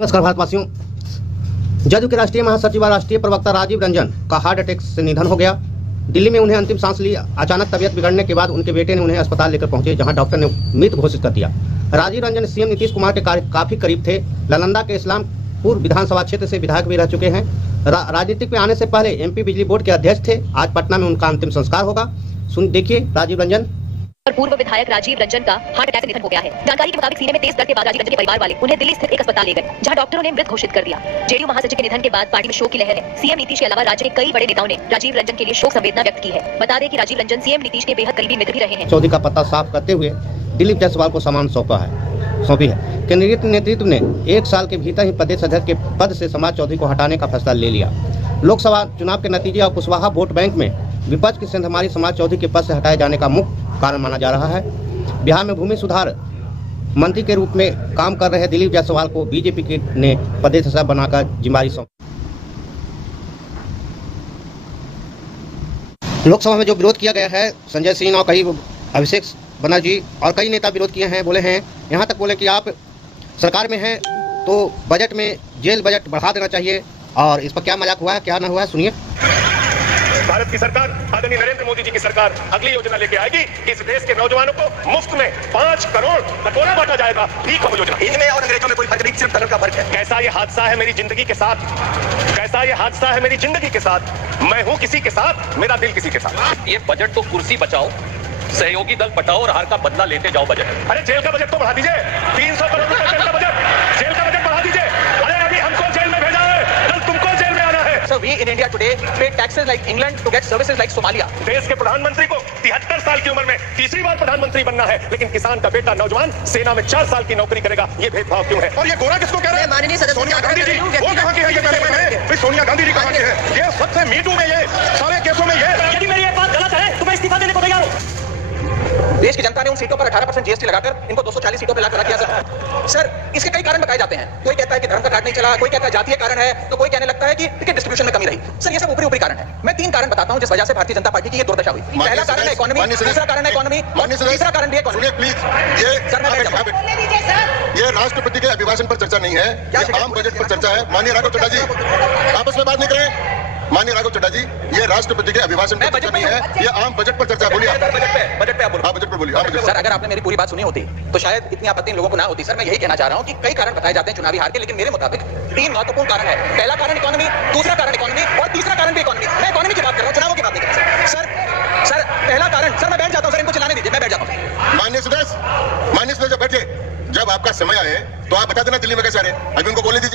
नमस्कार भारतवासियों। जदयू के राष्ट्रीय महासचिव और राष्ट्रीय प्रवक्ता राजीव रंजन का हार्ट अटैक से निधन हो गया। दिल्ली में उन्हें अंतिम सांस ली। अचानक तबीयत बिगड़ने के बाद उनके बेटे ने उन्हें अस्पताल लेकर पहुंचे, जहां डॉक्टर ने मृत घोषित कर दिया। राजीव रंजन सीएम नीतीश कुमार के काफी करीब थे। नालंदा के इस्लामपुर विधानसभा क्षेत्र से विधायक भी रह चुके हैं। राजनीतिक में आने से पहले एमपी बिजली बोर्ड के अध्यक्ष थे। आज पटना में उनका अंतिम संस्कार होगा। देखिए राजीव रंजन। पूर्व विधायक राजीव रंजन का हार्ट अटैक से निधन हो गया है। जानकारी के मुताबिक सीने में तेज दर्द के बाद राजीव रंजन के परिवार वाले उन्हें दिल्ली स्थित एक अस्पताल ले गए, जहां डॉक्टरों ने मृत घोषित कर दिया। जेडीयू महासचिव के निधन के बाद पार्टी में शोक की लहर है। सीएम नीतीश के अलावा राज्य के कई बड़े नेताओं ने राजीव रंजन के लिए शोक संवेदना व्यक्त की है। बता दें कि राजीव रंजन सीएम नीतीश के बेहद करीबी मित्र भी रहे हैं। चौधरी का पत्ता साफ करते हुए दिलीप जायसवाल को सामान सौंपी है। केंद्रीय नेतृत्व ने 1 साल के भीतर ही प्रदेश अध्यक्ष के पद से समाज चौधरी को हटाने का फैसला ले लिया। लोकसभा चुनाव के नतीजे और कुशवाहा वोट बैंक में विपक्ष की सेंधमारी समाज चौधरी के पद से हटाए जाने का मुख्य कारण माना जा रहा है। बिहार में भूमि सुधार मंत्री के रूप में काम कर रहे दिलीप जायसवाल को बीजेपी ने प्रदेश सचिव बनाकर जिम्मेदारी सौंपी। लोकसभा में जो विरोध किया गया है, संजय सिंह और कई अभिषेक बनर्जी और कई नेता विरोध किए हैं, बोले हैं, यहाँ तक बोले कि आप सरकार में हैं तो बजट में जेल बजट बढ़ा देना चाहिए। और इस पर क्या मजाक हुआ है, क्या ना हुआ है, सुनिए। भारत की सरकार, आदरणीय नरेंद्र मोदी जी की सरकार अगली योजना लेके आएगी। इस देश के नौजवानों को मुफ्त में 5 करोड़ कटोरा बांटा जाएगा। ठीक हो योजना। इनमें और अंग्रेजों में कोई फर्क नहीं, सिर्फ कलर का फर्क है। कैसा ये हादसा है मेरी जिंदगी के साथ, कैसा ये हादसा है मेरी जिंदगी के साथ। मैं हूँ किसी के साथ, मेरा दिल किसी के साथ। ये बजट तो कुर्सी बचाओ, सहयोगी दल पटाओ और हार का बदला लेते जाओ बजट। अरे जेल का बजट तो बढ़ा दीजिए, 300 करोड़ रुपए जेल का बजट, जेल का बजट बढ़ा दीजिए। अरे अभी हमको जेल में भेजा है, कल तुमको जेल में आना है। So we in India today pay taxes like England to get services like Somalia. देश के प्रधानमंत्री को 73 साल की उम्र में तीसरी बार प्रधानमंत्री बनना है, लेकिन किसान का बेटा नौजवान सेना में 4 साल की नौकरी करेगा। ये भेदभाव क्यों है? और ये गोरा किसको कह रहे हैं? माननीय सदस्य सोनिया गांधी जी। वो कहाँ की है? ये पहले बताएं। भाई सोनिया गांधी जी कहाँ की है? ये सबसे मीटू में, ये सारे केसों में ये। यदि मेरी ये बात गलत है तो मैं इस्तीफा देने को तैयार हूँ। देश की जनता ने उन सीटों पर 18% जीएसटी लगाकर इनको 240 सीटों पर ला किया सर। इसके कई कारण बताए जाते हैं। कोई कहता है कि धर्म का कार्ड नहीं चला, कोई कहता है जातीय कारण है, तो कोई कहने लगता है कि टिकट डिस्ट्रीब्यूशन में कमी रही। सर ये सब ऊपरी कारण है। मैं 3 कारण बताता हूं जिस वजह से भारतीय जनता पार्टी की ये दुर्दशा हुई। पहला कारण है इकोनॉमी, दूसरा कारण है इकोनॉमी, तीसरा कारण भी इकोनॉमी। ये राष्ट्रपति के अभिभाषण पर चर्चा नहीं है, ये आम बजट पर चर्चा है। माननीय राघव चड्ढा जी आपस में बात नहीं करें। माननीय राघव चड्ढा जी, ये राष्ट्रपति के अभिभाषण पर चर्चा नहीं है, ये आम बजट पर चर्चा। बोलिए बजट पे बोलिए। सर अगर आपने मेरी पूरी बात सुनी होती तो शायद इतनी आपत्ति लोगों को ना होती। सर मैं यही कहना चाह रहा हूं कि कई कारण बताए जाते हैं चुनावी हार के, लेकिन मेरे मुताबिक 3 महत्वपूर्ण कारण है। पहला कारण इकोनॉमी, दूसरा कारण इकोनॉमी और तीसरा कारण भी इकोनॉमी। मैं इकोनॉमी की बात कर रहा हूं, चुनावों की बात नहीं कर रहा। सर पहला कारण, सर मैं बैठ जाता हूं, सर इनको चलाने दीजिए, मैं बैठ जाता हूं। माननीय सदस्य बैठिए। जब आपका समय आए तो आप बता देना दिल्ली में कैसे आ रहे, अभी उनको बोलने दीजिए।